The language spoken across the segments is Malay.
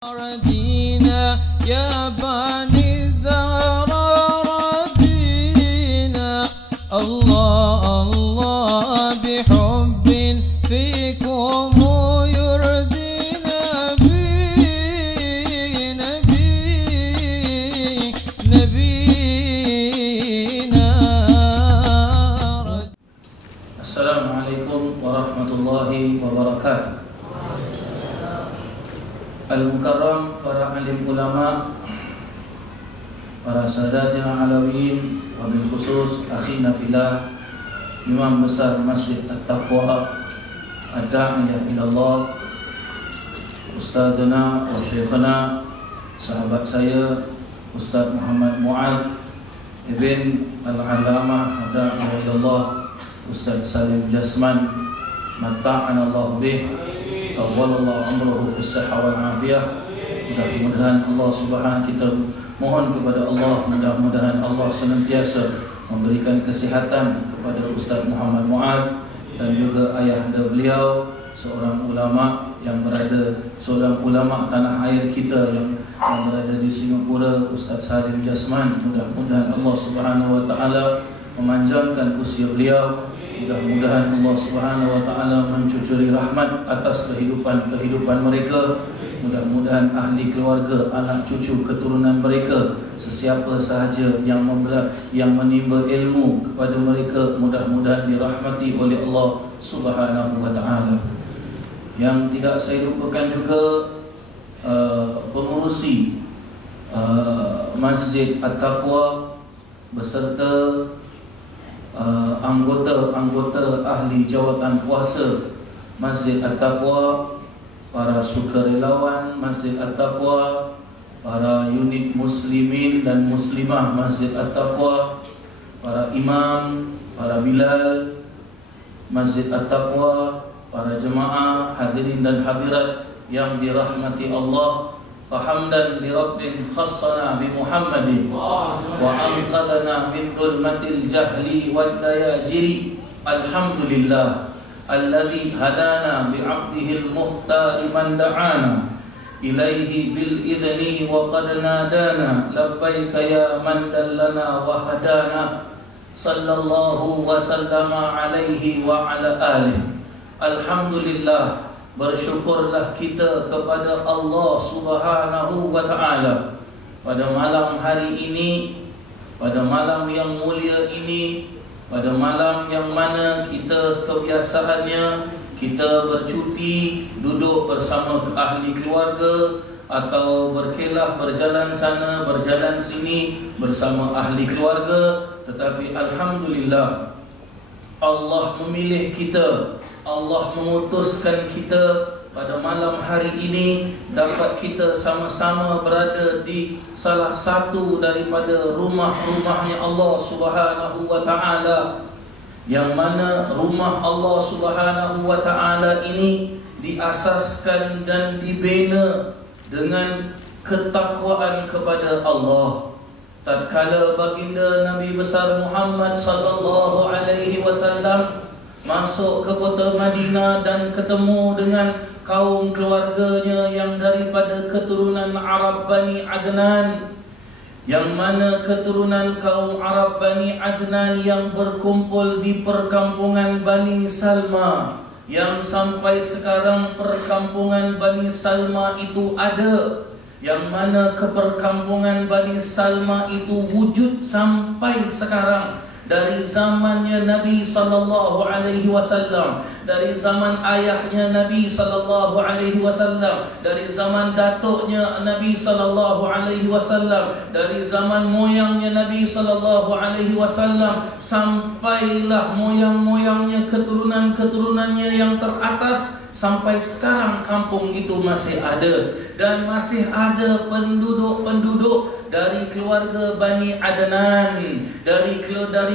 ردينا يا بني الزهراء ردينا الله الله بحب فيكم يردينا نبينا. السلام عليكم ورحمة الله وبركاته. Al-Mukarram, para alim ulama, para sadatina alawiyin, wabil khusus akhina fillah, Imam besar Masjid At-Taqwa, Ad-Da'iyah ilallah, Ustadzana wa Syekhana, sahabat saya Ustadz Muhammad Mu'ad Ibn Al-Alamah Ad-Da'iyah ilallah, Ustadz Salim Jasman, Matta'anallahu bih, Tawallahu amruhu fis-sihha wal afiyah. Mudah-mudahan Allah Subhanahu kita mohon kepada Allah, mudah-mudahan Allah senantiasa memberikan kesihatan kepada Ustaz Muhammad Mu'ad dan juga ayahanda beliau, seorang ulama yang berada, seorang ulama tanah air kita yang berada di Singapura, Ustaz Salim Jasman. Mudah-mudahan Allah Subhanahu wa taala memanjangkan usia beliau. Mudah-mudahan Allah Subhanahu wa taala mencucuri rahmat atas kehidupan mereka. Mudah-mudahan ahli keluarga, anak cucu, keturunan mereka, sesiapa sahaja yang menimba ilmu kepada mereka, mudah-mudahan dirahmati oleh Allah Subhanahu wa taala. Yang tidak saya lupakan juga pengurusi Masjid At-Taqwa beserta anggota ahli jawatan kuasa Masjid At-Taqwa, para sukarelawan Masjid At-Taqwa, para unit muslimin dan muslimah Masjid At-Taqwa, para imam, para bilal Masjid At-Taqwa, para jemaah hadirin dan hadirat yang dirahmati Allah. Fahamdan li rabbin khassana bi Muhammadin wa anqadhana min dhulmatil jahli wad dayajiri. Alhamdulillah alladhi hadana bi 'abdihi al-mukhtar man da'ana ilaihi bil idni wa qad nadana labbaika ya man dallana wa hadana sallallahu wa sallama alaihi wa ala alihi. Alhamdulillah, bersyukurlah kita kepada Allah Subhanahu wa ta'ala pada malam hari ini, pada malam yang mulia ini, pada malam yang mana kita kebiasaannya kita bercuti, duduk bersama ahli keluarga atau berkelah, berjalan sana, berjalan sini bersama ahli keluarga. Tetapi Alhamdulillah, Allah memilih kita, Allah memutuskan kita pada malam hari ini dapat kita sama-sama berada di salah satu daripada rumah-rumahnya Allah Subhanahu wa taala, yang mana rumah Allah Subhanahu wa taala ini diasaskan dan dibina dengan ketakwaan kepada Allah. Tatkala baginda Nabi besar Muhammad sallallahu alaihi wasallam masuk ke kota Madinah dan ketemu dengan kaum keluarganya yang daripada keturunan Arab Bani Adnan, yang mana keturunan kaum Arab Bani Adnan yang berkumpul di perkampungan Bani Salma, yang sampai sekarang perkampungan Bani Salma itu ada, yang mana keperkampungan Bani Salma itu wujud sampai sekarang. Dari zamannya Nabi sallallahu alaihi wasallam, dari zaman ayahnya Nabi sallallahu alaihi wasallam, dari zaman datuknya Nabi sallallahu alaihi wasallam, dari zaman moyangnya Nabi sallallahu alaihi wasallam, sampailah moyang-moyangnya, keturunan-keturunannya yang teratas, sampai sekarang kampung itu masih ada dan masih ada penduduk-penduduk dari keluarga Bani Adnan, dari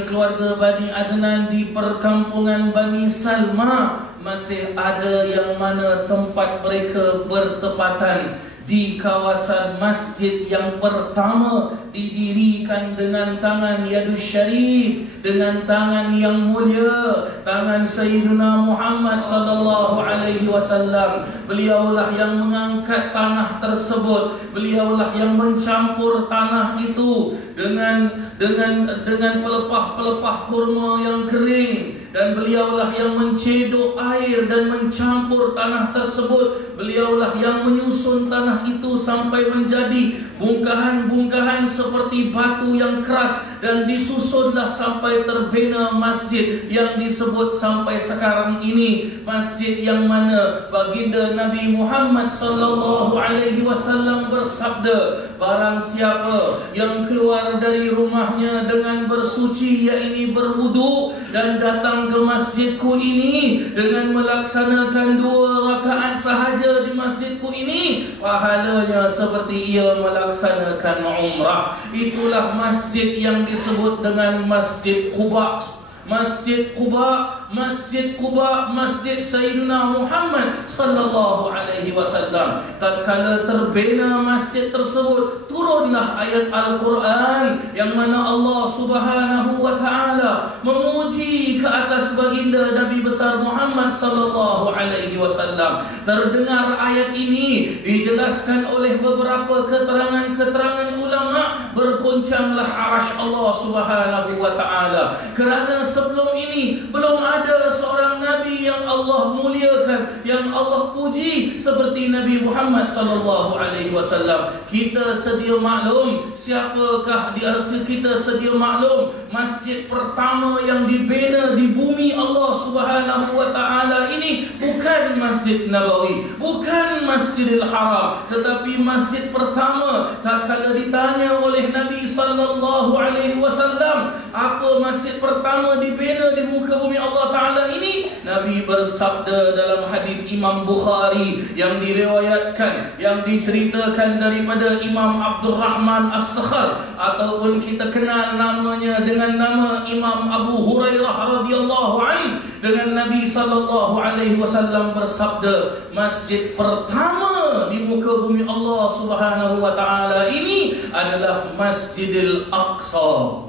keluarga Bani Adnan di perkampungan Bani Salma. Masih ada yang mana tempat mereka bertepatan di kawasan masjid yang pertama didirikan dengan tangan Yadus Syarif, dengan tangan yang mulia, tangan Sayyidina Muhammad sallallahu alaihi wasallam. Beliaulah yang mengangkat tanah tersebut, beliaulah yang mencampur tanah itu dengan pelepah-pelepah kurma yang kering, dan beliaulah yang mencedok air dan mencampur tanah tersebut. Beliaulah yang menyusun tanah itu sampai menjadi bungkahan-bungkahan seperti batu yang keras, dan disusunlah sampai terbina masjid yang disebut sampai sekarang ini, masjid yang mana baginda Nabi Muhammad sallallahu alaihi wasallam bersabda, barang siapa yang keluar dari rumahnya dengan bersuci, yakni berwudu, dan datang ke masjidku ini dengan melaksanakan 2 rakaat sahaja di masjidku ini, pahalanya seperti ia melaksanakan umrah. Itulah masjid yang disebut dengan Masjid Quba. Masjid Quba, Masjid Quba, Masjid Sayyidina Muhammad sallallahu alaihi wasallam. Tatkala terbina masjid tersebut, turunlah ayat Al-Quran yang mana Allah Subhanahu wa taala memuji ke atas baginda Nabi besar Muhammad sallallahu alaihi wasallam. Terdengar ayat ini dijelaskan oleh beberapa keterangan-keterangan ulama, bergoncanglah arasy Allah Subhanahu wa taala, kerana sebelum ini belum ada seorang Nabi yang Allah muliakan, yang Allah puji seperti Nabi Muhammad sallallahu alaihi wasallam. Kita sedia maklum, siapakah di asal kita sedia maklum, masjid pertama yang dibina di bumi Allah Subhanahu wa taala ini bukan Masjid Nabawi, bukan Masjidil Haram, tetapi masjid pertama tatkala ditanya oleh Nabi sallallahu alaihi wasallam, apa masjid pertama dibina di muka bumi Allah Ta'ala ini, Nabi bersabda dalam hadis Imam Bukhari yang diriwayatkan, yang diceritakan daripada Imam Abdul Rahman As-Sakhar, ataupun kita kenal namanya dengan nama Imam Abu Hurairah radhiyallahu anhu, dengan Nabi sallallahu alaihi wasallam bersabda, masjid pertama di muka bumi Allah Subhanahu wa taala ini adalah Masjidil Aqsa,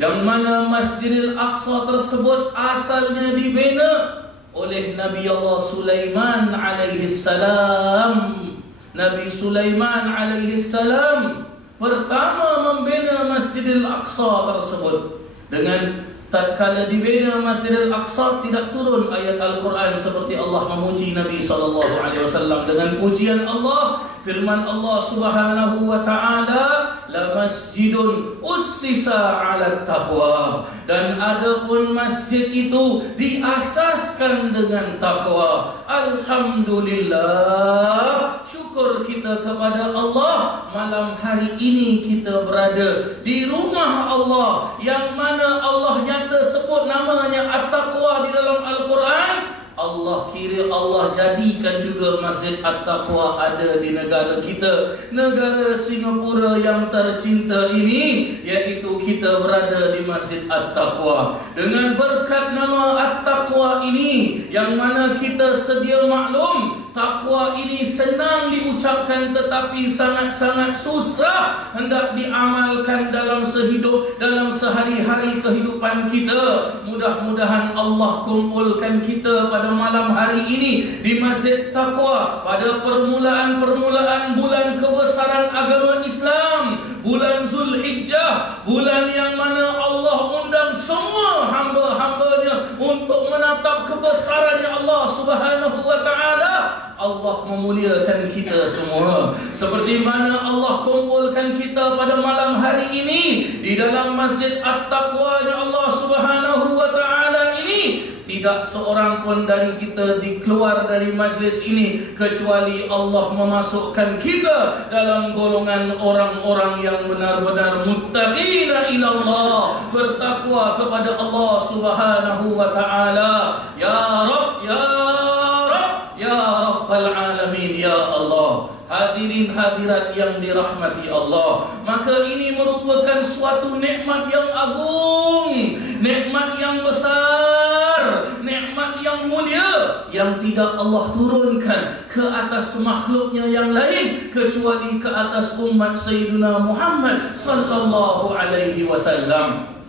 yang mana Masjidil Aqsa tersebut asalnya dibina oleh Nabi Allah Sulaiman alaihi salam. Nabi Sulaiman alaihi salam pertama membina Masjidil Aqsa tersebut. Dengan tatkala dibina Masjidil Aqsa, tidak turun ayat Al-Quran seperti Allah memuji Nabi sallallahu alaihi wasallam dengan pujian Allah. Firman Allah Subhanahu wa taala, la masjidun ussisa 'ala taqwa, dan adapun masjid itu diasaskan dengan takwa. Alhamdulillah, syukur kita kepada Allah, malam hari ini kita berada di rumah Allah, yang mana Allah nyata sebut namanya At-Taqwa di dalam Al-Quran. Allah kira Allah jadikan juga Masjid At-Taqwa ada di negara kita, negara Singapura yang tercinta ini, iaitu kita berada di Masjid At-Taqwa. Dengan berkat nama At-Taqwa ini, yang mana kita sedia maklum, takwa ini senang diucapkan tetapi sangat-sangat susah hendak diamalkan dalam sehari-hari kehidupan kita. Mudah-mudahan Allah kumpulkan kita pada malam hari ini di Masjid Taqwa pada permulaan bulan kebesaran agama Islam, bulan Zulhijjah, bulan yang mana Allah undang semua hamba-hambanya untuk menatap kebesarannya Allah Subhanahu wa taala. Allah memuliakan kita semua, seperti mana Allah kumpulkan kita pada malam hari ini di dalam Masjid At-Taqwa-nya Allah Subhanahu wa taala ini. Tidak seorang pun dari kita dikeluar dari majlis ini kecuali Allah memasukkan kita dalam golongan orang-orang yang benar-benar muttaqina ilallah, bertakwa kepada Allah Subhanahu wa taala. Ya Rabb, ya Rabb, ya Rabbal alamin, ya Allah. Hadirin hadirat yang dirahmati Allah, maka ini merupakan suatu nikmat yang agung, nikmat yang besar, nikmat rahmat yang mulia yang tidak Allah turunkan ke atas makhluknya yang lain kecuali ke atas umat Sayyidina Muhammad sallallahu alaihi wasallam.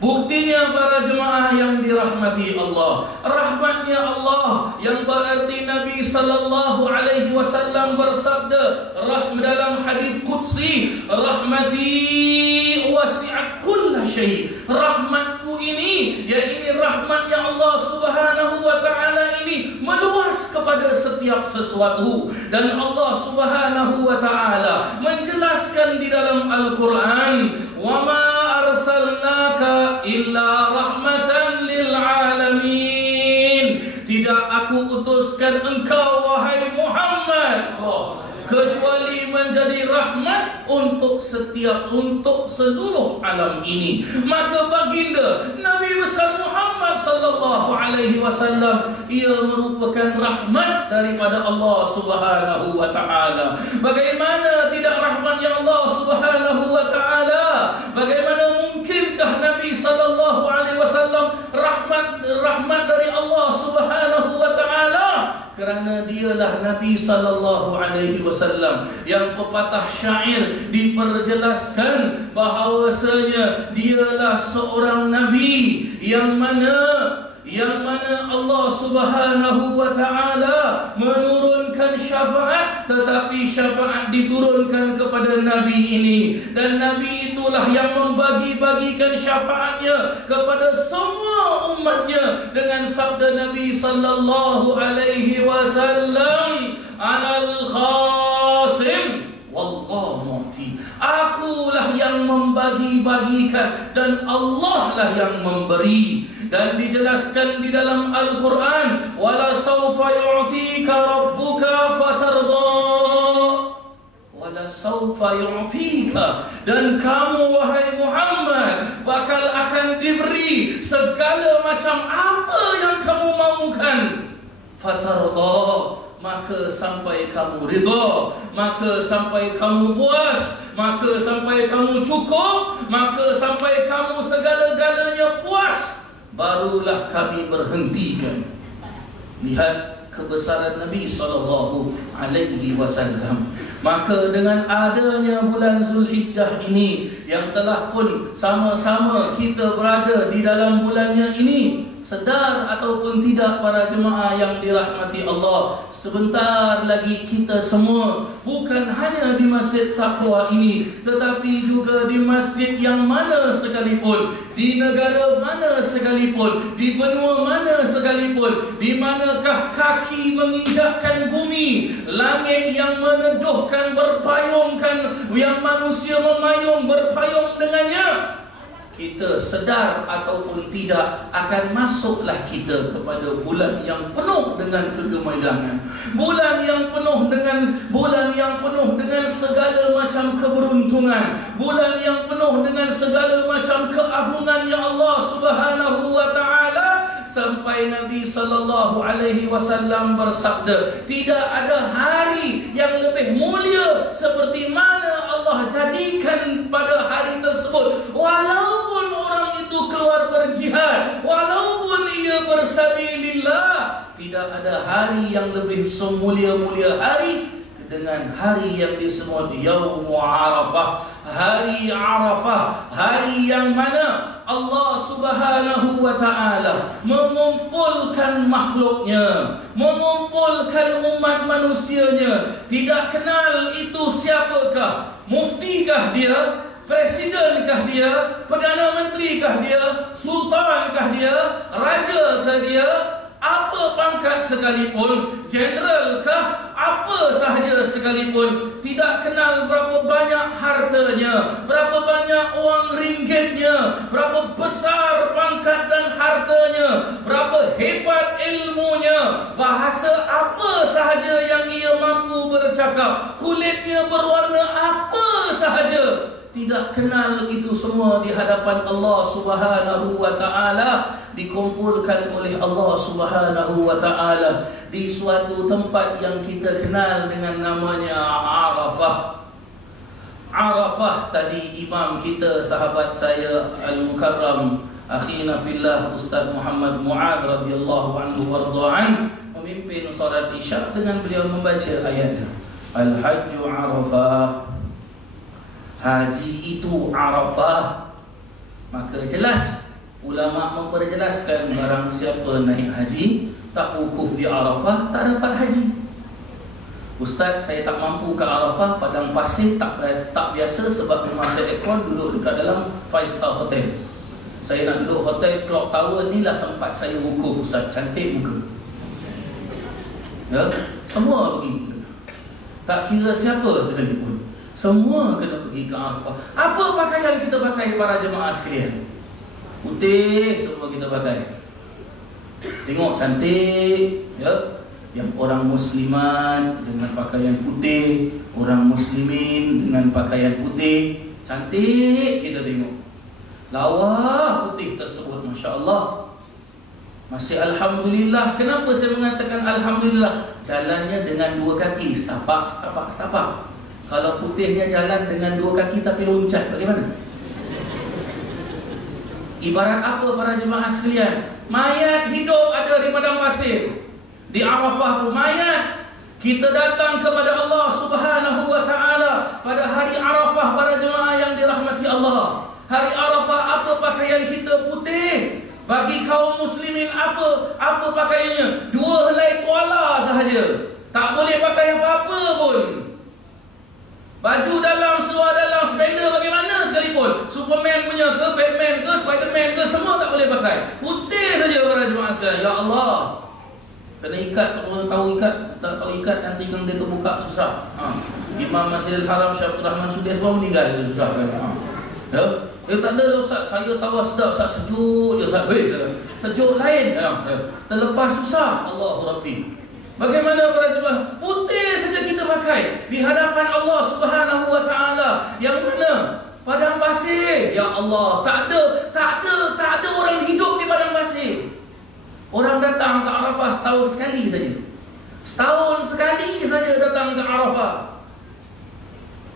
Buktinya para jemaah yang dirahmati Allah, rahmatnya Allah yang berarti Nabi sallallahu alaihi wasallam bersabda dalam hadis qudsi, rahmati wasi'at kulla syai. Rahmatku ini, yakni rahmatnya Allah Subhanahu wa taala ini meluas kepada setiap sesuatu, dan Allah Subhanahu wa taala menjelaskan di dalam Al-Qur'an, wa ma arsalnaka illa rahmatan lil alamin. Tidak aku utuskan engkau wahai Muhammad kecuali menjadi rahmat untuk seluruh alam ini. Maka baginda Nabi besar Muhammad sallallahu alaihi wasallam, ia merupakan rahmat daripada Allah Subhanahu wa taala. Bagaimana tidak rahmatnya Allah Subhanahu wa taala? Bagaimana mungkinkah Nabi sallallahu alaihi wasallam rahmat dari Allah Subhanahu wa taala? Kerana dialah Nabi sallallahu alaihi wasallam yang pepatah syair diperjelaskan bahawasanya dialah seorang nabi yang mana Allah Subhanahu wa taala menurunkan syafaat, tetapi syafaat diturunkan kepada nabi ini, dan nabi itulah yang membagi-bagikan syafaatnya kepada semua umatnya dengan sabda Nabi sallallahu alaihi wasallam, anal qasim wallahu mu'ti. Akulah yang membagi-bagikan dan Allah lah yang memberi. Dan dijelaskan di dalam Al-Quran, wala sawfa yu'tika rabbuka fatardha, wala sawfa yu'tika, dan kamu wahai Muhammad bakal akan diberi segala macam apa yang kamu mahukan. Fatardha, maka sampai kamu ridha, maka sampai kamu puas, maka sampai kamu cukup, maka sampai kamu segala-galanya puas, barulah kami berhentikan. Lihat kebesaran Nabi sallallahu alaihi wasallam. Maka dengan adanya bulan Zulhijjah ini, yang telah pun sama-sama kita berada di dalam bulannya ini, sedar ataupun tidak para jemaah yang dirahmati Allah, sebentar lagi kita semua, bukan hanya di Masjid Taqwa ini, tetapi juga di masjid yang mana sekalipun, di negara mana sekalipun, di benua mana sekalipun, di manakah kaki menginjakkan bumi, langit yang meneduhkan berpayungkan, yang manusia memayung berpayung dengannya, kita sedar ataupun tidak, akan masuklah kita kepada bulan yang penuh dengan kegemilangan, bulan yang penuh dengan segala macam keberuntungan, bulan yang penuh dengan segala macam keagungannya Allah Subhanahu wa taala. Sampai Nabi sallallahu alaihi wasallam bersabda, tidak ada hari yang lebih mulia seperti mana Allah jadikan pada hari tersebut. Walaupun orang itu keluar berjihad, walaupun ia bersabilillah, tidak ada hari yang lebih semulia-mulia hari dengan hari yang disebut Yaum Arafah, hari Arafah, hari yang mana Allah Subhanahu wa taala mengumpulkan makhluknya, mengumpulkan umat manusianya. Tidak kenal itu siapakah, muftikah dia, presidenkah dia, perdana menterikah dia, sultankah dia, rajakah dia, apa pangkat sekalipun, generalkah, apa sahaja sekalipun, tidak kenal berapa banyak hartanya, berapa banyak wang ringgitnya, berapa besar pangkat dan hartanya, berapa hebat ilmunya, bahasa apa sahaja yang ia mampu bercakap, kulitnya berwarna apa sahaja, tidak kenal itu semua di hadapan Allah Subhanahu wa taala, dikumpulkan oleh Allah Subhanahu wa taala di suatu tempat yang kita kenal dengan namanya Arafah. Arafah tadi imam kita, sahabat saya Al-Mukarram akhina fillah Ustaz Muhammad Mu'ad radhiyallahu anhu warda'an memimpin solat Isya dengan beliau membaca ayat Al-Hajju Arafah, haji itu Arafah. Maka jelas ulama memperjelaskan barang siapa naik haji tak wukuf di Arafah tak dapat haji. Ustaz, saya tak mampu ke Arafah, padang pasir tak biasa sebab rumah saya aircon, duduk dekat dalam 5-star hotel. Saya nak duduk hotel Clock Tower, inilah tempat saya wukuf Ustaz. Cantik muka. Ya, semua pergi. Tak kira siapa sekalipun, semua kena pergi ke Arafah. Apa pakaian kita pakai para jemaah sekalian? Putih semua kita pakai. Tengok cantik, ya. Yang orang muslimat dengan pakaian putih, orang muslimin dengan pakaian putih, cantik kita tengok. Lawa putih tersebut, Masya Allah. Masih Alhamdulillah. Kenapa saya mengatakan Alhamdulillah? Jalannya dengan dua kaki, setapak. Kalau putihnya jalan dengan dua kaki tapi loncat, bagaimana? Ibarat apa para jemaah sekalian? Mayat hidup ada di padang pasir. Di Arafah tu mayat. Kita datang kepada Allah Subhanahu wa ta'ala pada hari Arafah para jemaah yang dirahmati Allah. Hari Arafah apa pakaian kita? Putih. Bagi kaum muslimin apa pakaiannya? 2 helai tuala sahaja. Tak boleh pakai apa-apa pun. Baju dalam, seluar dalam, spender bagaimana sekalipun, Superman punya ke, Batman ke, Spiderman ke, semua tak boleh pakai. Putih saja para jemaah sekalian. Ya Allah, kena ikat, kalau tahu ikat, tak tahu ikat nanti kalau dia terbuka susah. Imam Masjidil Haram Syekh Abdul Rahman Sudi sebab meninggal, dia susah kan. Ya, dia tak ada Ustaz, saya tahu sedap, Ustaz sejuk je Ustaz. Sejuk lain. Terlepas susah. Allahu Rabbi. Bagaimana para jemaah? Putih saja kita pakai di hadapan Allah Subhanahu wa ta'ala. Yang mana? Padang pasir. Ya Allah, tak ada orang hidup di padang pasir. Orang datang ke Arafah setahun sekali saja. Setahun sekali saja datang ke Arafah.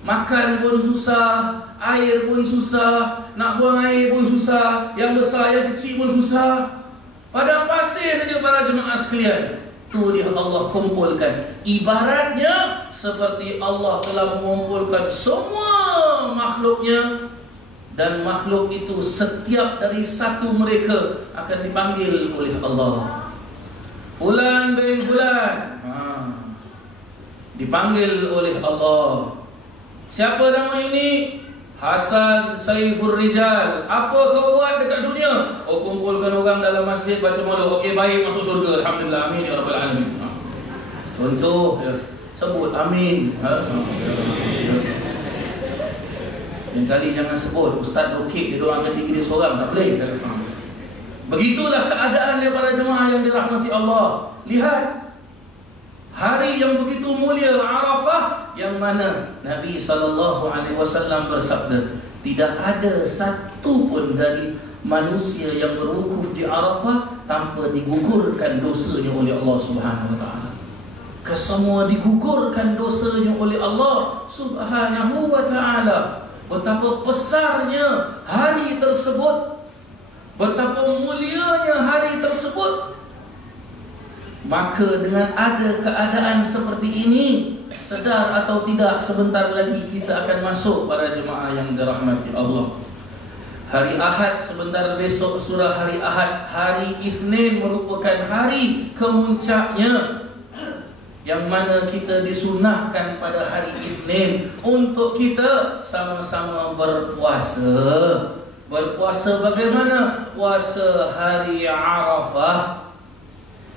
Makan pun susah, air pun susah, nak buang air pun susah, yang besar yang kecil pun susah. Padang pasir saja para jemaah sekalian. Itu dia Allah kumpulkan. Ibaratnya seperti Allah telah mengumpulkan semua makhluknya, dan makhluk itu setiap dari satu mereka akan dipanggil oleh Allah. Fulan bin Fulan, dipanggil oleh Allah. Siapa nama ini? Hasan Saifur Rijal. Apa kau buat dekat dunia? Oh, kumpulkan orang dalam masjid baca maulid. Okey, baik, masuk surga. Alhamdulillah, amin ya rabbal alamin. Contoh ya, sebut amin. Yang kali jangan sebut Ustaz Lokik dia doakan diri dia seorang, tak boleh. Begitulah keadaan dia para jemaah yang dirahmati Allah. Lihat hari yang begitu mulia Arafah, yang mana Nabi SAW bersabda, tidak ada satu pun dari manusia yang berwukuf di Arafah tanpa digugurkan dosanya oleh Allah Subhanahu wa ta'ala. Kesemua digugurkan dosanya oleh Allah Subhanahu wa ta'ala. Betapa besarnya hari tersebut, betapa mulianya hari tersebut. Maka dengan ada keadaan seperti ini, sedar atau tidak, sebentar lagi kita akan masuk para jemaah yang dirahmati Allah. Hari Ahad sebentar besok, surah hari Ahad. Hari Isnin merupakan hari kemuncaknya, yang mana kita disunahkan pada hari Isnin untuk kita sama-sama berpuasa. Berpuasa bagaimana? Puasa hari Arafah.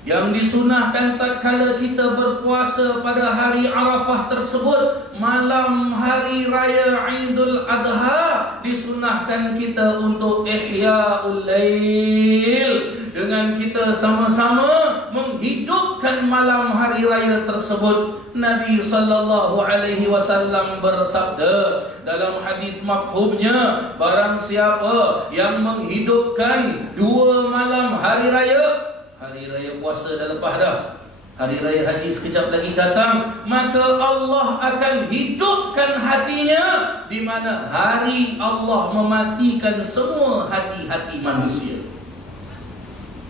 Yang disunahkan tatkala kita berpuasa pada hari Arafah tersebut, malam hari raya Idul Adha, disunahkan kita untuk ihya'ul lail, dengan kita sama-sama menghidupkan malam hari raya tersebut. Nabi sallallahu alaihi wasallam bersabda dalam hadis mafhumnya, barang siapa yang menghidupkan 2 malam hari raya puasa dah lepas dah. Hari Raya Haji sekejap lagi datang, maka Allah akan hidupkan hatinya, di mana hari Allah mematikan semua hati-hati manusia.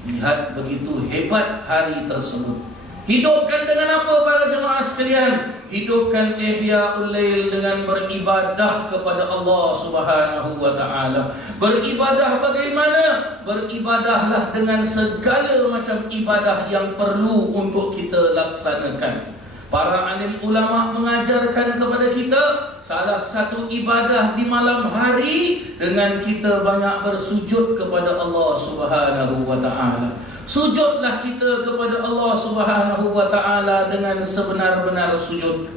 Lihat begitu hebat hari tersebut. Hidupkan dengan apa para jemaah sekalian? Hidupkan Ihya'ul Lail dengan beribadah kepada Allah Subhanahu wa taala. Beribadah bagaimana? Beribadahlah dengan segala macam ibadah yang perlu untuk kita laksanakan. Para alim ulama mengajarkan kepada kita salah satu ibadah di malam hari dengan kita banyak bersujud kepada Allah Subhanahu wa taala. Sujudlah kita kepada Allah Subhanahu wa taala dengan sebenar-benar sujud.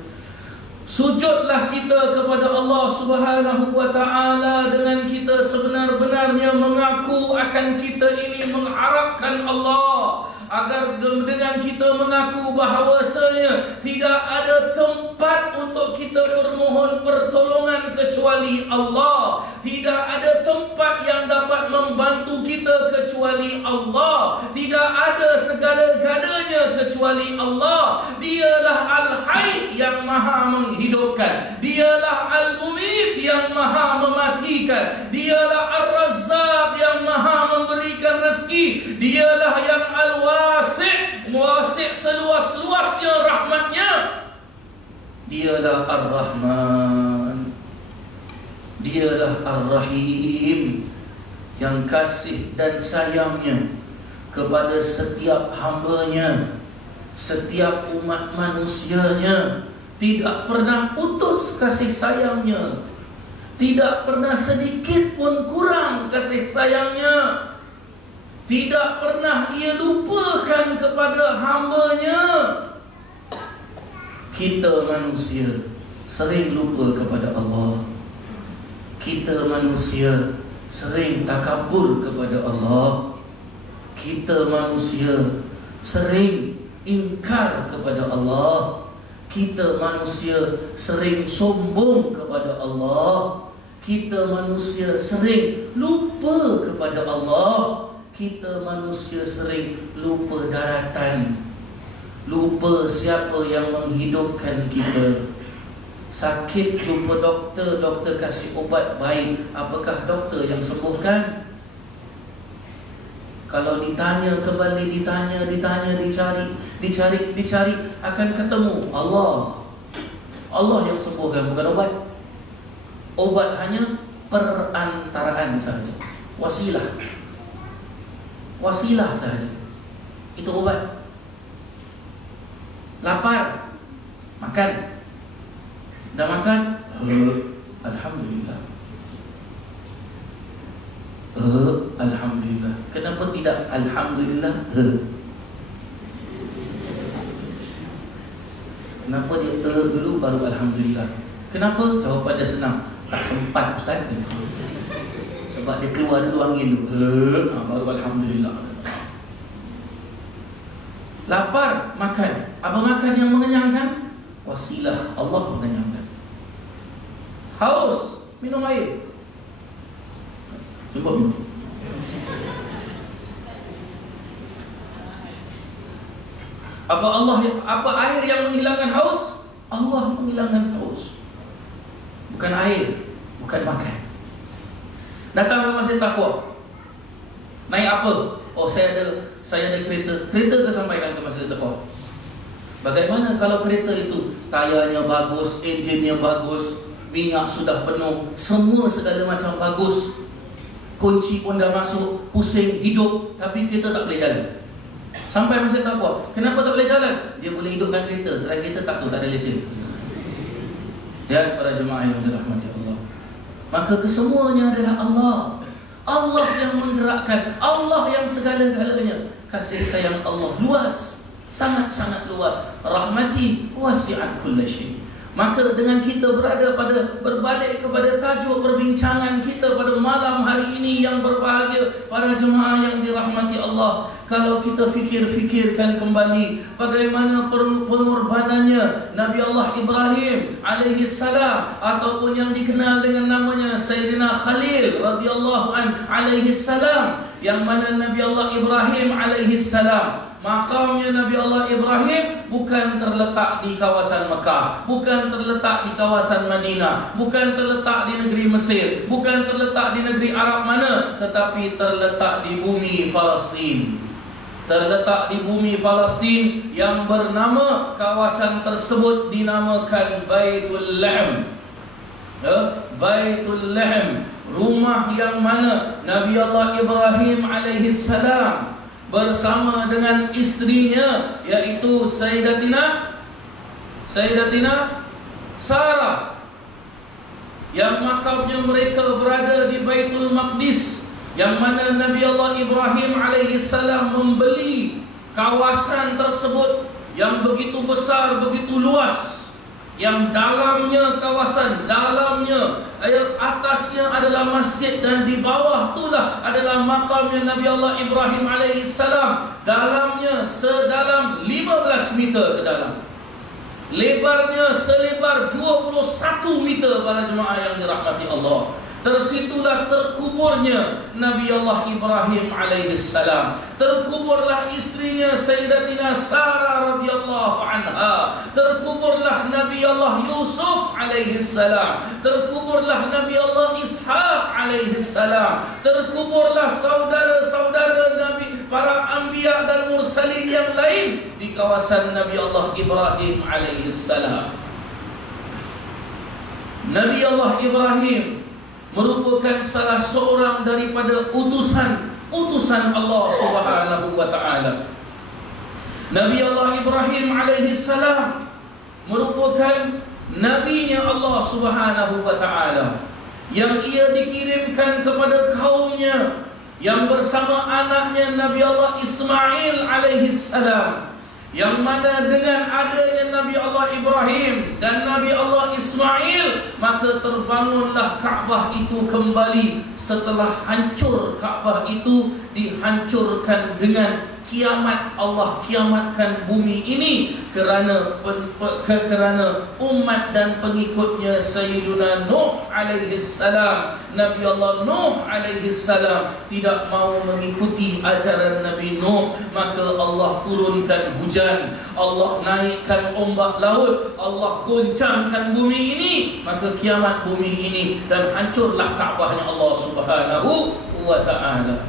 Sujudlah kita kepada Allah Subhanahu wa taala dengan kita sebenar-benarnya mengaku akan kita ini mengharapkan Allah, agar dengan kita mengaku bahawasanya tidak ada tempat untuk kita bermohon pertolongan kecuali Allah. Tidak ada tempat yang dapat membantu kita kecuali Allah. Tidak ada segala-galanya kecuali Allah. Dialah Al-Hayy yang maha menghidupkan. Dialah Al-Mumit yang maha mematikan. Dialah Ar-Razzaq yang maha memberikan rezeki. Dialah yang Al-Wasi', Wasi' seluas-luasnya rahmatnya. Dialah Ar-Rahman. Dialah Ar-Rahim, yang kasih dan sayangnya kepada setiap hambanya, setiap umat manusianya. Tidak pernah putus kasih sayangnya, tidak pernah sedikit pun kurang kasih sayangnya. Tidak pernah ia lupakan kepada hambanya. Kita manusia sering lupa kepada Allah. Kita manusia sering takabur kepada Allah. Kita manusia sering ingkar kepada Allah. Kita manusia sering sombong kepada Allah. Kita manusia sering lupa kepada Allah. Kita manusia sering lupa daratan, lupa siapa yang menghidupkan kita. Sakit jumpa doktor, doktor kasih ubat baik, apakah doktor yang sembuhkan? Kalau ditanya kembali, dicari, akan ketemu Allah. Allah yang sembuhkan, bukan obat. Obat hanya perantaraan sahaja, wasilah. Wasilah sahaja. Itu obat. Lapar, makan. Dah makan? Alhamdulillah. Alhamdulillah. Kenapa tidak Alhamdulillah? Kenapa dia dulu baru Alhamdulillah? Kenapa? Jawapan dia senang. Tak sempat Ustaz. Sebab dia keluar dulu angin dulu, baru Alhamdulillah. Lapar, makan. Apa makan yang mengenyangkan? Wasilah, Allah mengenyangkan. Haus, minum air. Cuba minum. Apa air yang menghilangkan haus? Allah menghilangkan haus. Bukan air, bukan makan. Datang ke masjid takwa. Naik apa? Oh, saya ada kereta. Kereta ke sampaikan ke masjid takwa. Bagaimana kalau kereta itu tayarnya bagus, enjinnya bagus, minyak sudah penuh, semua segala macam bagus, kunci pun dah masuk, pusing, hidup, tapi kereta tak boleh jalan. Sampai masjid takwa. Kenapa tak boleh jalan? Dia boleh hidupkan kereta, tapi kereta tak ada lesen. Dan para jemaah yang dirahmati Allah, maka kesemuanya adalah Allah. Allah yang menggerakkan, Allah yang segala-galanya. Kasih sayang Allah luas, sangat-sangat luas. Rahmati wasi'at kulla syai'. Maka dengan kita berbalik kepada tajuk perbincangan kita pada malam hari ini yang berbahagia, para jemaah yang dirahmati Allah, kalau kita fikirkan kembali bagaimana pengorbanannya Nabi Allah Ibrahim alaihi salam, ataupun yang dikenal dengan namanya Sayyidina Khalil radhiyallahu an alaihi salam, yang mana Nabi Allah Ibrahim alaihi salam makamnya Nabi Allah Ibrahim bukan terletak di kawasan Mekah, bukan terletak di kawasan Madinah, bukan terletak di negeri Mesir, bukan terletak di negeri Arab mana, tetapi terletak di bumi Palestin. Terletak di bumi Palestin yang bernama, kawasan tersebut dinamakan Baitul Lahm. Baitul Lahm, rumah yang mana Nabi Allah Ibrahim alaihi salam bersama dengan istrinya, yaitu Sayyidatina Sarah, yang makamnya mereka berada di Baitul Maqdis, yang mana Nabi Allah Ibrahim alaihi salam membeli kawasan tersebut yang begitu besar, begitu luas, yang dalamnya kawasan, dalamnya atasnya adalah masjid, dan di bawah itulah adalah makamnya Nabi Allah Ibrahim alaihi salam. Dalamnya sedalam 15 meter ke dalam, lebarnya selebar 21 meter. Para jemaah yang dirahmati Allah, tersitulah terkuburnya Nabi Allah Ibrahim alaihi salam. Terkuburlah istrinya Sayyidatina Sarah radhiyallahu anha. Terkuburlah Nabi Allah Yusuf alaihi salam. Terkuburlah Nabi Allah Ishaq alaihi salam. Terkuburlah saudara-saudara Nabi, para anbiya dan mursalin yang lain di kawasan Nabi Allah Ibrahim alaihi salam. Nabi Allah Ibrahim merupakan salah seorang daripada utusan Allah Subhanahu wa taala. Nabi Allah Ibrahim alaihi salam merupakan nabinya Allah Subhanahu wa taala, yang ia dikirimkan kepada kaumnya, yang bersama anaknya Nabi Allah Ismail alaihi salam, yang mana dengan adanya Nabi Allah Ibrahim dan Nabi Allah Ismail, maka terbangunlah Kaabah itu kembali setelah hancur Kaabah itu dihancurkan dengan kiamat. Allah kiamatkan bumi ini kerana umat dan pengikutnya Sayyiduna Nuh alaihi salam. Nabi Allah Nuh alaihi salam tidak mau mengikuti ajaran Nabi Nuh, maka Allah turunkan hujan, Allah naikkan ombak laut, Allah goncangkan bumi ini, maka kiamat bumi ini dan hancurlah Kaabahnya Allah Subhanahu wa taala.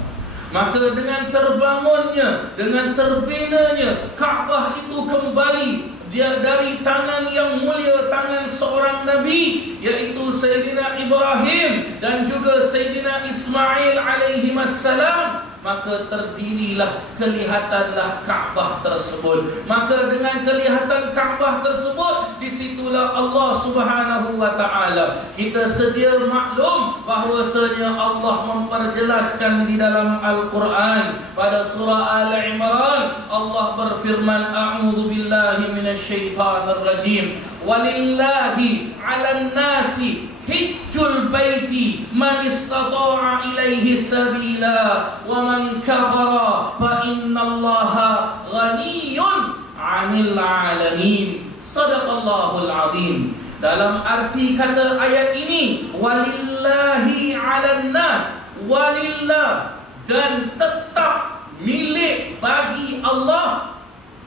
Maka dengan terbangunnya, dengan terbinanya Kaabah itu kembali dia dari tangan yang mulia, tangan seorang Nabi, yaitu Sayyidina Ibrahim dan juga Sayyidina Ismail alaihi wassalam, maka terdirilah, kelihatanlah Kaabah tersebut. Maka dengan kelihatan Kaabah tersebut, disitulah Allah Subhanahu wa taala, kita sedia maklum bahwasanya Allah memperjelaskan di dalam Al-Quran pada surah Al-Imran. Allah berfirman, a'udzu billahi minasyaitonir rajim, walillahi 'alan nasi hijjul baiti man istata'a ilaihi sabila wa man kafara fa innallaha ghaniyyun 'anil 'alamin. Shadaqallahul 'azim. Dalam arti kata ayat ini, walillahi 'alan nas, walillah, dan tetap milik bagi Allah,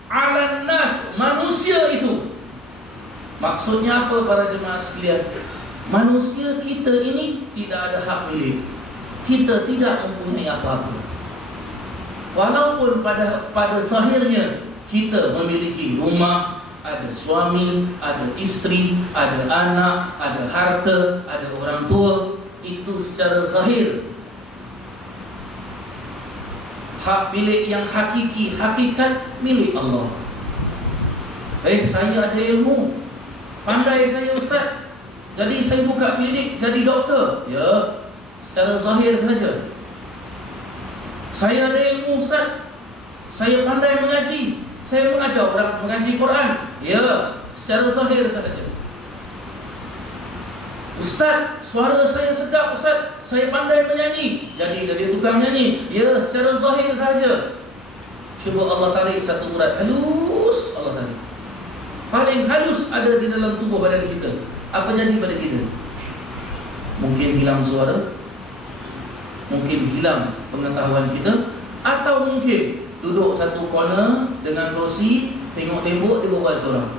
'alan nas, manusia itu. Maksudnya apa para jemaah sekalian? Manusia kita ini tidak ada hak milik. Kita tidak mempunyai apa-apa. Walaupun pada zahirnya kita memiliki rumah, ada suami, ada istri, ada anak, ada harta, ada orang tua, itu secara zahir. Hak milik yang hakiki, hakikat milik Allah. Saya ada ilmu, pandai saya ustaz, jadi saya buka klinik, jadi doktor. Ya, secara zahir saja. Saya ada ilmu ustaz, saya pandai mengaji, saya mengajar orang mengaji Quran. Ya, secara zahir saja. Ustaz, suara saya sedap ustaz, saya pandai menyanyi, jadi tukang nyanyi. Ya, secara zahir saja. Cuba Allah tarik satu urat halus, Allah tarik. Paling halus ada di dalam tubuh badan kita. Apa jadi pada kita? Mungkin hilang suara, mungkin hilang pengetahuan kita, atau mungkin duduk satu corner dengan kerusi, tengok tembok, dia berbual seorang.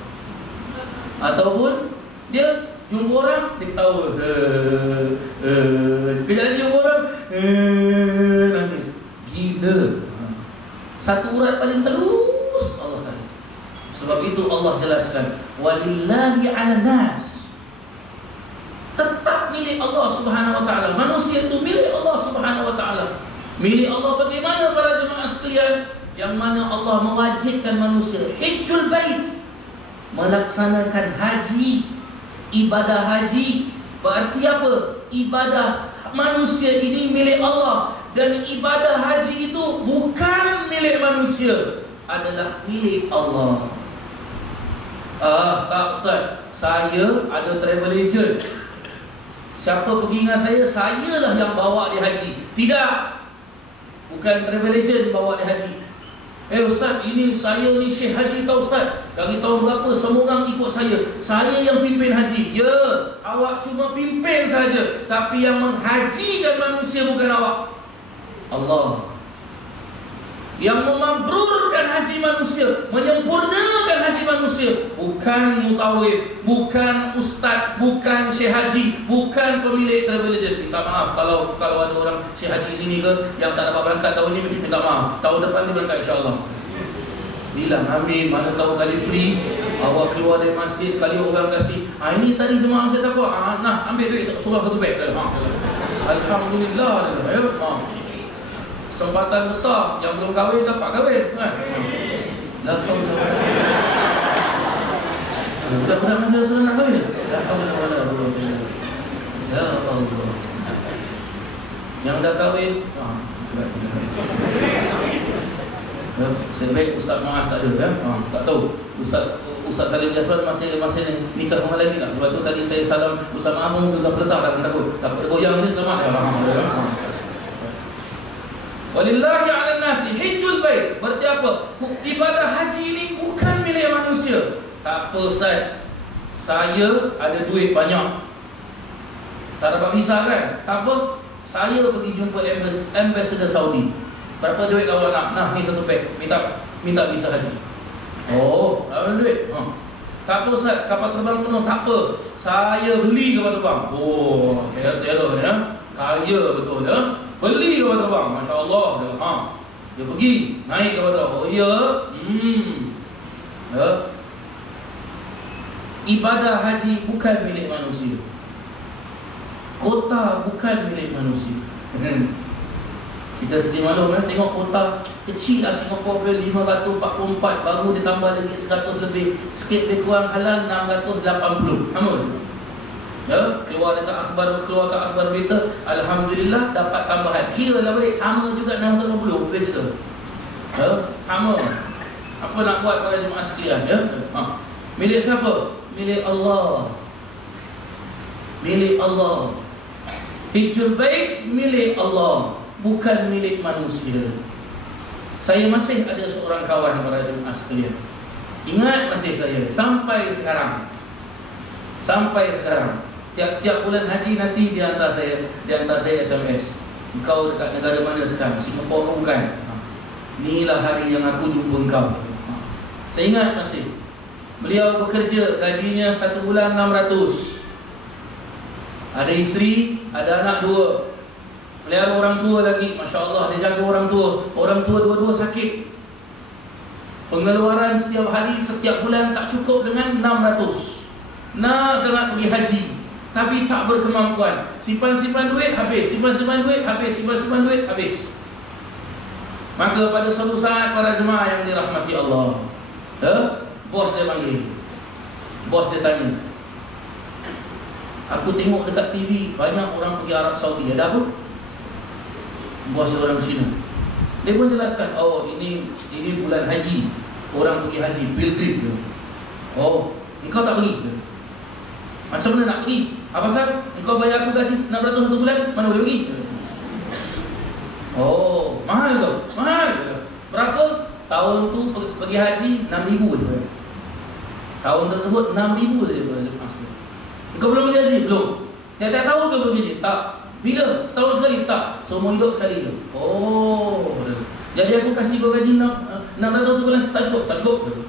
Ataupun dia jumpa orang, dia ketawa. Kejap jumpa orang, nangis. Gila. Satu urat paling halus Allah Ta'ala. Sebab itu Allah jelaskan, walillahi 'alan nas. Tetap milik Allah Subhanahu wa taala. Manusia itu milik Allah Subhanahu wa taala. Milik Allah bagaimana para jemaah sekalian? Yang mana Allah mewajibkan manusia hajjul bait, melaksanakan haji, ibadah haji. Berarti apa? Ibadah manusia ini milik Allah, dan ibadah haji itu bukan milik manusia, adalah milik Allah. Tak Ustaz, saya ada travel agent. Siapa pergi dengan saya lah yang bawa dia haji. Tidak, bukan travel agent bawa dia haji. Ustaz, ini saya ni Syekh Haji tau Ustaz. Dari tahun berapa semua orang ikut saya. Saya yang pimpin haji. Ya, awak cuma pimpin saja, tapi yang menghajikan manusia bukan awak. Allah. Yang memabrurkan haji manusia, menyempurnakan haji manusia, bukan mutawif, bukan ustaz, bukan Syekh Haji, bukan pemilik travel agent. Minta maaf kalau ada orang Syekh Haji sini ke yang tak dapat berangkat tahun ini, minta maaf. Tahun depan dia berangkat insya-Allah. Bilang amin, mana tahu kali free. Awak keluar dari masjid, kali orang kasih, ini tadi jemaah saya takut. Nah, ambil duit surah satu beg. Alhamdulillah. Ya. Kesempatan besar, yang belum kahwin dapat kahwin kan? La haula wala budak-budak mana sudah nak kahwin? La haula wala quwwata illa billah. Ya Allah. Yang dah kahwin, sebaik Ustaz Muaz tak ada kan? Tak tahu. Ustaz Salim Jasman masih nikah dengan lagi tak? Sebab tu tadi saya salam Ustaz Muaz pun dah letak dah takut goyang ni selamat. Walillahi 'alan nasi hajjul bait. Berarti apa? Ibadah haji ini bukan milik manusia. Tak apa Ustaz, saya ada duit banyak, tak dapat visa kan? Tak apa, saya pergi jumpa ambassador Saudi. Berapa duit awak nak? Nah, ni satu beg. Minta visa haji. Oh, ada duit. Tak apa Ustaz, kapal terbang penuh. Tak apa, saya beli kapal terbang. Oh, teror ya. Kaya betul ya. Beli kapal terbang, Masya Allah. Dia pergi, naik kapal terbang. Oh ya. Ya. Ibadah haji bukan milik manusia. Kota bukan milik manusia. Kita sedih malu tengok kota kecil lah Singapura, 544, baru ditambah lagi 100 lebih, sikit lebih kurang halal 680. Amun. Ya, keluar kat akhbar berita, alhamdulillah dapat tambahan. Kira lah balik sama juga 650 lebih tu. Ya, sama. Apa nak buat pada jemaah sekalian ya? Milik siapa? Milik Allah. Milik Allah. Hijjul bait milik Allah, bukan milik manusia. Saya masih ada seorang kawan para jemaah sekalian. Ingat masih saya sampai sekarang. Sampai sekarang. Tiap bulan haji nanti dia hantar saya SMS. Engkau dekat negara mana sekarang? Singapura bukan? Inilah hari yang aku jumpa engkau. Saya ingat masih. Beliau bekerja, gajinya 1 bulan 600. Ada isteri, ada anak 2. Pelihara orang tua lagi, Masya Allah, dia jaga orang tua. Orang tua dua-dua sakit. Pengeluaran setiap hari, setiap bulan tak cukup dengan 600. Nak sangat pergi haji, tapi tak berkemampuan. Simpan-simpan duit, habis. Simpan-simpan duit, habis. Simpan-simpan duit, habis. Maka pada suatu saat para jemaah yang dirahmati Allah, bos dia panggil. Bos dia tanya, aku tengok dekat TV banyak orang pergi Arab Saudi, ada apa? Bos orang Cina. Dia pun jelaskan, oh ini bulan haji, orang pergi haji, pilgrim dia. Oh, engkau tak pergi? Macam mana nak pergi? Apa pasal? Engkau bayar aku gaji 600 satu bulan, mana boleh pergi? Oh, mahal tu, mahal. Berapa? Tahun tu pergi haji 6,000 je. Tahun tersebut 6,000 je. Engkau belum pergi haji? Belum. Tiap-tiap tahun kau pergi haji? Tak. Bila? Setahun sekali? Tak. Seumur hidup sekali ke? Oh. Jadi aku kasih kau gaji 600 tu bulan. Tak cukup, tak cukup.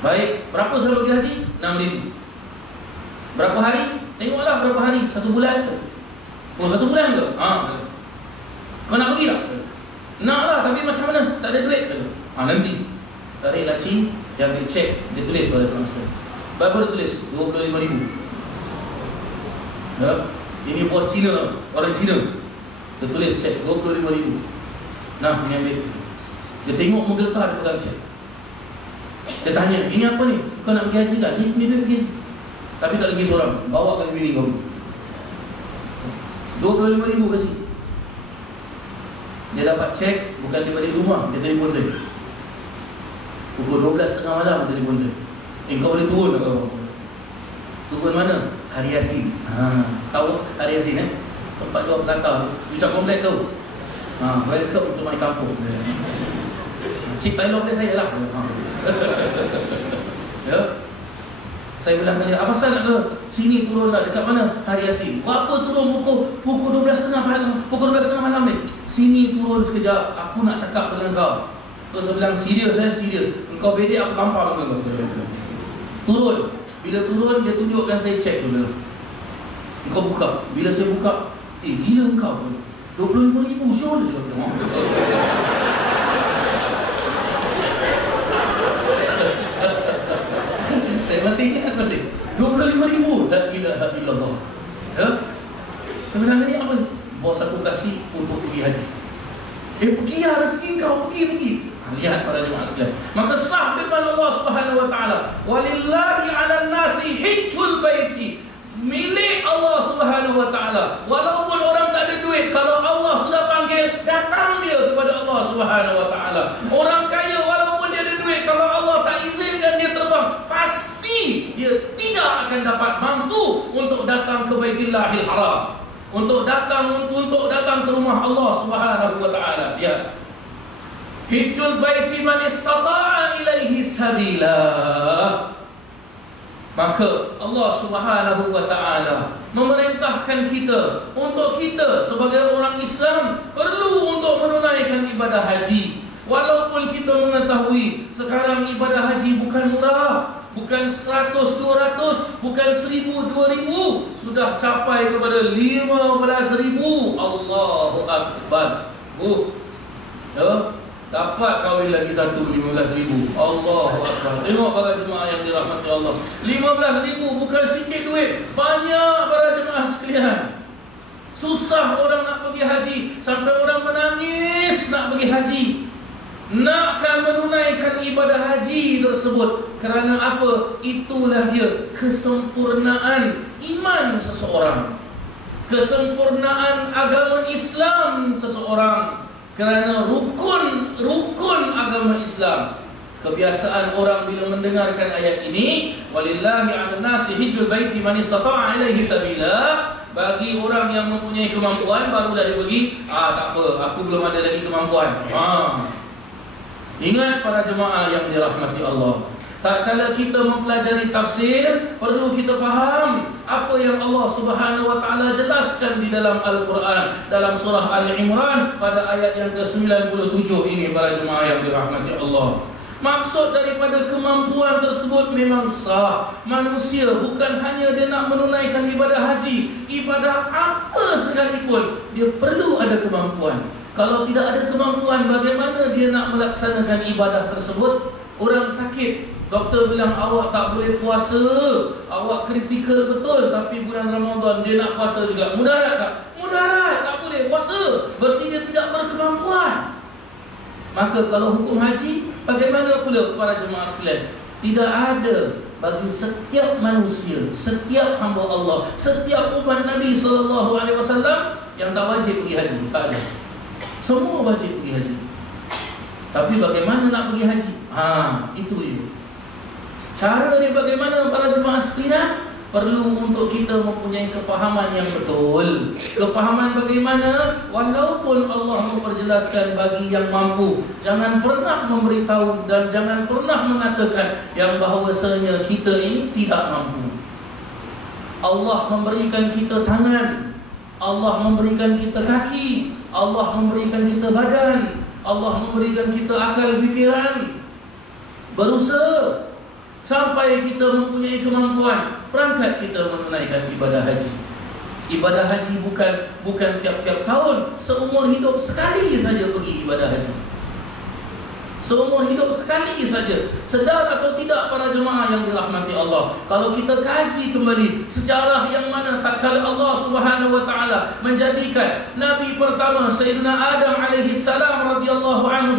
Baik, berapa saya bagi haji? 6,000. Berapa hari? Tengoklah berapa hari. 1 bulan ke? Oh, 1 bulan ke? Kau nak pergi tak? Nak lah, tapi macam mana? Tak ada duit ke? Nanti tarik laci, dia ambil cek, dia tulis pada transfer. Berapa dia tulis? 25,000. Ya? Ini bos Cina, orang Cina. Dia tulis cek 25,000. Nah, ini ambil. Dia tengok mobil letak, dia pegang cek. Dia tanya, ini apa ni? Kau nak pergi haji tak? Ni duit pergi haji. Tapi tak lagi seorang, bawa kali bini kau. 25,000 kasih. Dia dapat cek, bukan dia balik rumah, dia telefon saya. Pukul 12.30 malam dia telefon saya. Kau boleh turun tak kau? Turun mana? Hari Yasin. Tahu Hari Yasin tempat jual pelata, ucap komplek tu. Welcome to my kampung. Cik Thailand saya lah. Ya. Saya bilang dia, apa salah ke? Sini turunlah, dekat mana? Hari Yasin. Apa turun pukul 12.30 malam? Pukul 12.30 malam ni. Sini turun sekejap, aku nak cakap dengan kau. Terus saya bilang, serius saya, serius. Engkau bedek aku tampar muka kau. Turun. Bila turun, dia tunjukkan saya cek tu. Engkau buka. Bila saya buka, gila engkau. 25,000 syul je. Saya masih ingat masih 25,000. La ilaha illallah. Ya? Sebenarnya ni apa? Bos aku kasih untuk pergi haji. Pergi lah rezeki kau, pergi. Lihat para jemaah sekalian. Maka sah firman Allah Subhanahu wa taala, "Walillahi 'alan nasi hajjul baiti." Milik Allah Subhanahu wa taala. Walaupun orang tak ada duit, kalau Allah sudah panggil, datang dia kepada Allah Subhanahu wa taala. Orang kaya walaupun dia ada duit, kalau Allah tak izinkan dia terbang, pasti dia tidak akan dapat mampu untuk datang ke Baitullahil Haram. Untuk datang ke rumah Allah Subhanahu wa taala. Ya. Hijjul baiti man istata'a ilaihi sabila. Maka Allah Subhanahu wa taala memerintahkan kita untuk kita sebagai orang Islam perlu untuk menunaikan ibadah haji. Walaupun kita mengetahui sekarang ibadah haji bukan murah, bukan 100, 200, bukan 1000, 2000, sudah capai kepada 15,000. Allahu Akbar. Ya. Dapat kahwin lagi satu 15,000. Allahu Akbar. Tengok para jemaah yang dirahmati Allah. 15,000 bukan sikit duit. Banyak para jemaah sekalian. Susah orang nak pergi haji. Sampai orang menangis nak pergi haji. Nakkan menunaikan ibadah haji tersebut. Kerana apa? Itulah dia kesempurnaan iman seseorang. Kesempurnaan agama Islam seseorang. Kerana rukun agama Islam. Kebiasaan orang bila mendengarkan ayat ini, walillahi 'alan nasi hajjul baiti man istata'a ilaihi sabila, bagi orang yang mempunyai kemampuan barulah dia pergi. Tak apa, aku belum ada lagi kemampuan. Ingat para jemaah yang dirahmati Allah, tak kala kita mempelajari tafsir, perlu kita faham apa yang Allah Subhanahu wa taala jelaskan di dalam Al-Quran, dalam surah Al-Imran pada ayat yang ke-97 ini para jemaah yang dirahmati Allah. Maksud daripada kemampuan tersebut memang sah. Manusia bukan hanya dia nak menunaikan ibadah haji, ibadah apa sekalipun dia perlu ada kemampuan. Kalau tidak ada kemampuan, bagaimana dia nak melaksanakan ibadah tersebut? Orang sakit, doktor bilang awak tak boleh puasa, awak kritikal betul, tapi bulan Ramadan dia nak puasa juga. Mudarat tak? Mudarat, tak boleh puasa. Berarti dia tidak berkemampuan. Maka kalau hukum haji, bagaimana pula para jemaah sekalian? Tidak ada bagi setiap manusia, setiap hamba Allah, setiap umat Nabi SAW yang tak wajib pergi haji. Tak ada. Semua wajib pergi haji. Tapi bagaimana nak pergi haji? Itu dia. Cara dia bagaimana para jemaah sekalian? Perlu untuk kita mempunyai kefahaman yang betul. Kefahaman bagaimana? Walaupun Allah memperjelaskan bagi yang mampu, jangan pernah memberitahu dan jangan pernah mengatakan yang bahawasanya kita ini tidak mampu. Allah memberikan kita tangan, Allah memberikan kita kaki, Allah memberikan kita badan. Allah memberikan kita akal fikiran, berusaha sampai kita mempunyai kemampuan, berangkat kita menunaikan ibadah haji. Ibadah haji bukan tiap-tiap tahun, seumur hidup sekali saja pergi ibadah haji. Seumur hidup sekali saja. Sedar atau tidak para jemaah yang dirahmati Allah, kalau kita kaji kembali sejarah yang mana tatkala Allah Subhanahu wa taala menjadikan nabi pertama Sayyidina Adam alaihi salam radhiyallahu anhu,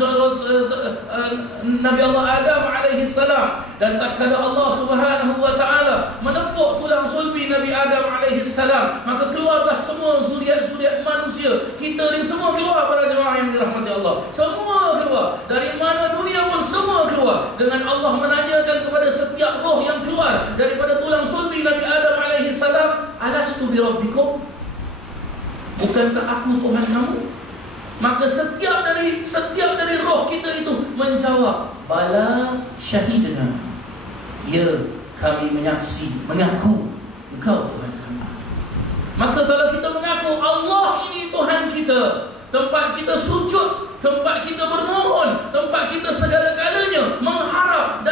Nabi Allah Adam alaihi salam, dan tatkala Allah Subhanahu wa taala menepuk tulang sulbi Nabi Adam alaihi salam, maka keluarlah semua zuriat-zuriat manusia. Kita ni semua keluar para jemaah yang dirahmati Allah. Semua keluar. Dari mana dunia pun semua keluar. Dengan Allah menanyakan kepada setiap roh yang keluar daripada tulang sulbi Nabi Adam alaihi salam, alastu bi rabbikum? Bukankah aku Tuhan kamu? Maka setiap dari roh kita itu menjawab, bala syahidna. Ya, kami mengaku engkau Tuhan kami. Maka kalau kita mengaku Allah ini Tuhan kita, tempat kita sujud, tempat kita bermohon, tempat kita segala-galanya mengharap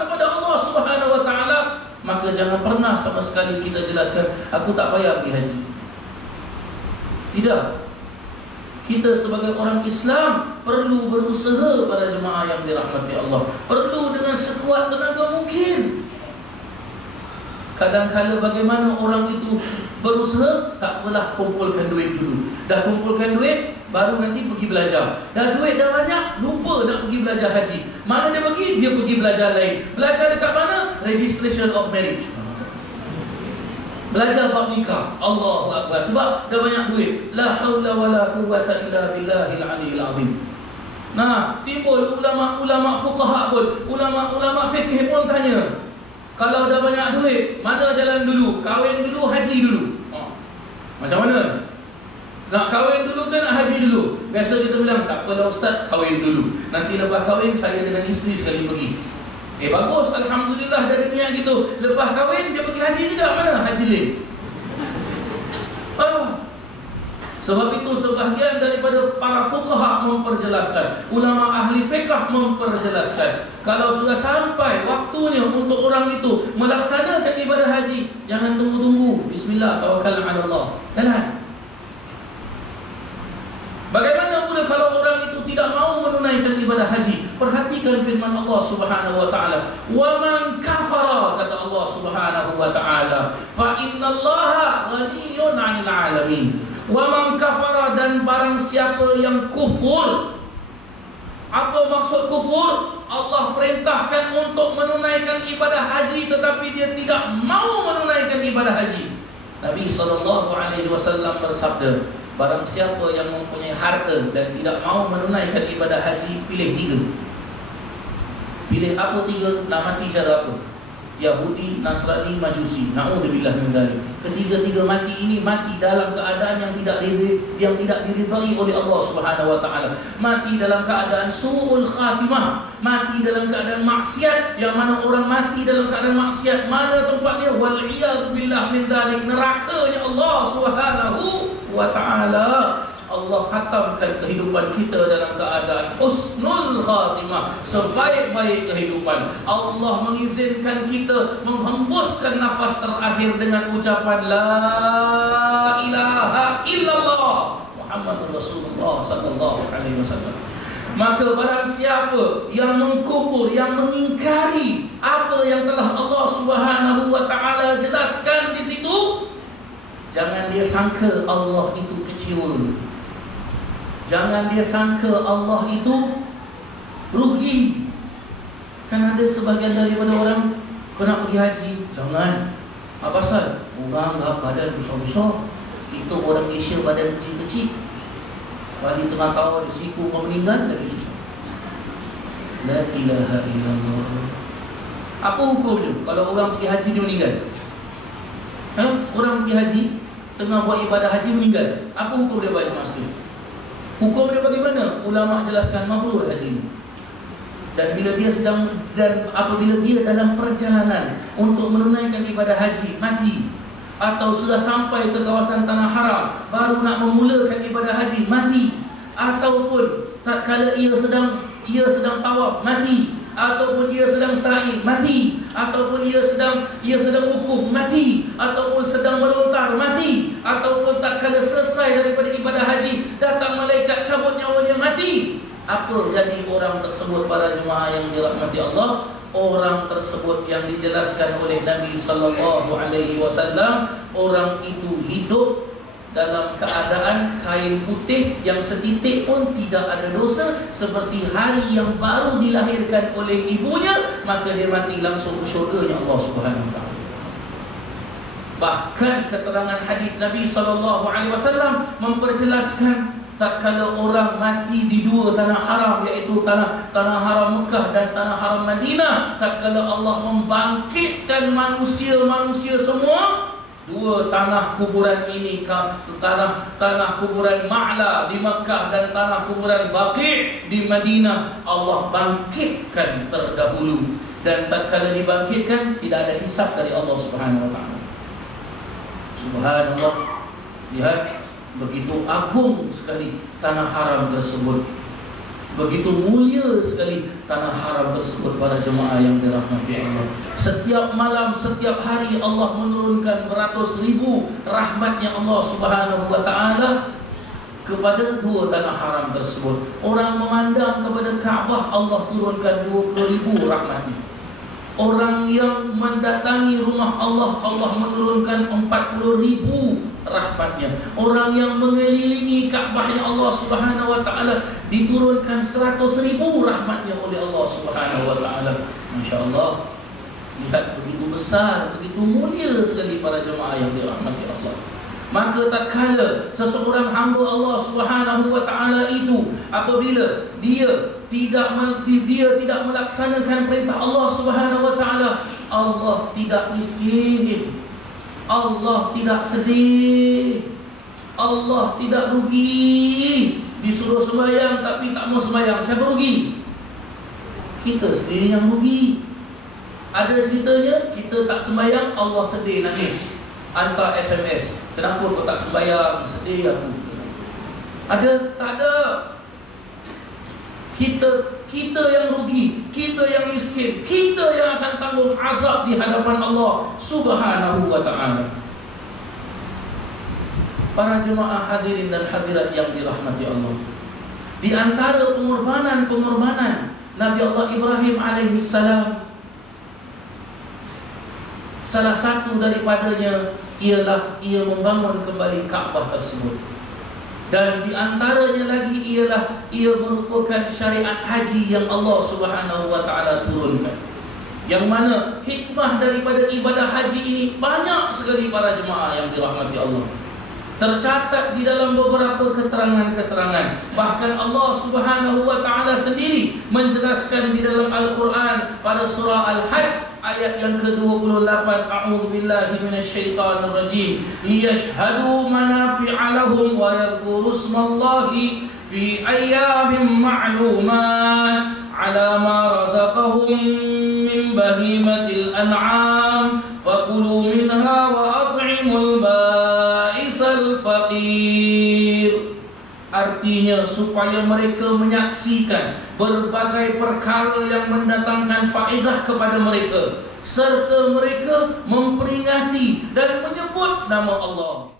kepada Allah Subhanahu wa taala, maka jangan pernah sama sekali kita jelaskan aku tak payah pergi haji. Tidak. Kita sebagai orang Islam perlu berusaha pada jemaah yang dirahmati Allah. Perlu dengan sekuat tenaga mungkin. Kadang-kala bagaimana orang itu berusaha, tak apalah, kumpulkan duit dulu. Dah kumpulkan duit, baru nanti pergi belajar. Dah duit dah banyak, lupa nak pergi belajar haji. Mana dia pergi? Dia pergi belajar lain. Belajar dekat mana? Registration of marriage. Belajar bab nikah. Allahu Akbar. Sebab dah banyak duit. La haula wala quwwata illa billahil aliyil azim. Nah, timbul ulama-ulama fuqaha pun, ulama-ulama fikih pun tanya, kalau dah banyak duit, mana jalan dulu? Kahwin dulu, haji dulu? Macam mana? Nak kahwin dulu ke nak haji dulu? Biasa kita bilang, tak apalah ustaz, kahwin dulu. Nanti lepas kahwin, saya dengan isteri sekali pergi. Bagus, alhamdulillah, dari niat gitu. Lepas kahwin dia pergi haji juga, mana haji lain? Sebab itu sebahagian daripada para fuqaha memperjelaskan, ulama ahli fiqh memperjelaskan, kalau sudah sampai waktunya untuk orang itu melaksanakan ibadah haji, jangan tunggu-tunggu. Bismillah, tawakkal ala Allah. Jalan. Bagaimana pula kalau orang itu tidak mau menunaikan ibadah haji? Perhatikan firman Allah Subhanahu wa taala, "Wa man kafara," kata Allah Subhanahu wa taala, "fa innallaha ghaniyyun 'anil 'alamin." Wa man kafara, dan barang siapa yang kufur. Apa maksud kufur? Allah perintahkan untuk menunaikan ibadah haji, tetapi dia tidak mau menunaikan ibadah haji. Nabi SAW bersabda, barang siapa yang mempunyai harta dan tidak mau menunaikan ibadah haji, pilih tiga. Pilih apa tiga? Nak mati cara apa? Yahudi, Nasrani, Majusi. Na'udzubillah min dzalik. Ketiga-tiga mati ini mati dalam keadaan yang tidak diridai oleh Allah Subhanahu wa taala. Mati dalam keadaan su'ul khatimah, mati dalam keadaan maksiat. Yang mana orang mati dalam keadaan maksiat, mana tempatnya? Wal iyad billah min dzalik, nerakanya Allah Subhanahu wa taala. Allah khatamkan kehidupan kita dalam keadaan husnul khatimah, sebaik-baik kehidupan. Allah mengizinkan kita menghembuskan nafas terakhir dengan ucapan la ilaha illallah Muhammadur Rasulullah sallallahu alaihi wasallam. Maka barang siapa yang mengkufur, yang mengingkari apa yang telah Allah Subhanahu wa taala jelaskan di situ, jangan dia sangka Allah itu kecil. Jangan dia sangka Allah itu rugi. Kan ada sebagian daripada orang, kau nak pergi haji, jangan. Apa pasal? Orang tak badan besar-besar, kita orang Malaysia badan kecil-kecil. Balik tengah tahu ada siku kau meninggal, dari susah. La ilaha illallah. Apa hukumnya kalau orang pergi haji dia meninggal? Orang pergi haji, tengah buat ibadah haji meninggal, apa hukum dia balik masjid? Hukum dia bagaimana? Ulama jelaskan mabrur haji. Dan apabila dia dalam perjalanan untuk menunaikan ibadah haji mati, atau sudah sampai ke kawasan tanah haram baru nak memulakan ibadah haji mati, ataupun tatkala ia sedang tawaf mati, ataupun ia sedang sa'i mati, ataupun ia sedang wukuf mati, ataupun sedang melontar mati, ataupun tatkala selesai daripada ibadah haji datang malaikat cabut nyawanya mati. Apa jadi orang tersebut para jemaah yang dirahmati Allah? Orang tersebut yang dijelaskan oleh Nabi sallallahu alaihi wasallam, orang itu hidup dalam keadaan kain putih yang setitik pun tidak ada dosa, seperti hari yang baru dilahirkan oleh ibunya, maka dia mati langsung ke syurga Allah Subhanahu wa taala. Bahkan keterangan hadis Nabi sallallahu alaihi wasallam memperjelaskan tatkala orang mati di dua tanah haram, iaitu tanah haram Mekah dan tanah haram Madinah, tatkala Allah membangkitkan manusia semua, dua tanah kuburan ini, tanah kuburan Ma'la di Mekah dan tanah kuburan Baqi' di Madinah, Allah bangkitkan terdahulu. Dan tatkala dibangkitkan tidak ada hisab dari Allah Subhanahu wa taala. Subhanallah, lihat begitu agung sekali tanah haram tersebut, begitu mulia sekali tanah haram tersebut para jemaah yang dirahmati Allah. Setiap malam, setiap hari Allah menurunkan beratus ribu rahmatnya Allah Subhanahu wa taala kepada dua tanah haram tersebut. Orang memandang kepada Kaabah, Allah turunkan 20,000 rahmatnya. Orang yang mendatangi rumah Allah, Allah menurunkan 40,000 rahmatnya. Orang yang mengelilingi Kaabahnya Allah Subhanahu wa taala diturunkan 100,000 rahmatnya oleh Allah Subhanahu wa taala. Masya-Allah. Lihat begitu besar, begitu mulia sekali para jemaah yang dirahmati Allah. Maka tatkala seseorang hamba Allah Subhanahu wa taala itu apabila dia tidak melaksanakan perintah Allah Subhanahu wa taala, Allah tidak miskin, Allah tidak sedih, Allah tidak rugi. Disuruh sembahyang tapi tak mau sembahyang, siapa rugi? Kita sendiri yang rugi. Ada ceritanya kita tak sembahyang, Allah sedih, nangis, hantar SMS, kenapa kau tak sembahyang, sedih aku. Ada? Tak ada. Kita yang rugi, kita yang miskin, kita yang akan tanggung azab di hadapan Allah Subhanahu wa taala. Para jemaah hadirin dan hadirat yang dirahmati Allah, di antara pengorbanan Nabi Allah Ibrahim alaihi salam, salah satu daripadanya ialah ia membangun kembali Kaabah tersebut. Dan di antaranya lagi ialah ia merupakan syariat haji yang Allah Subhanahu wa taala turunkan. Yang mana hikmah daripada ibadah haji ini banyak sekali para jemaah yang dirahmati Allah. Tercatat di dalam beberapa keterangan-keterangan. Bahkan Allah Subhanahu wa taala sendiri menjelaskan di dalam Al-Quran pada surah Al-Hajj ayat yang ke-28, a'udzu billahi minasyaitonir rajim, liyashhadu manafi'a lahum wa yadhkuru ismallahi fi ayyamin ma'lumat ala ma razaqahum min bahimatil an'am fakulu minha wa at'imul ba'isal faqir. Artinya supaya mereka menyaksikan berbagai perkara yang mendatangkan faedah kepada mereka, serta mereka memperingati dan menyebut nama Allah.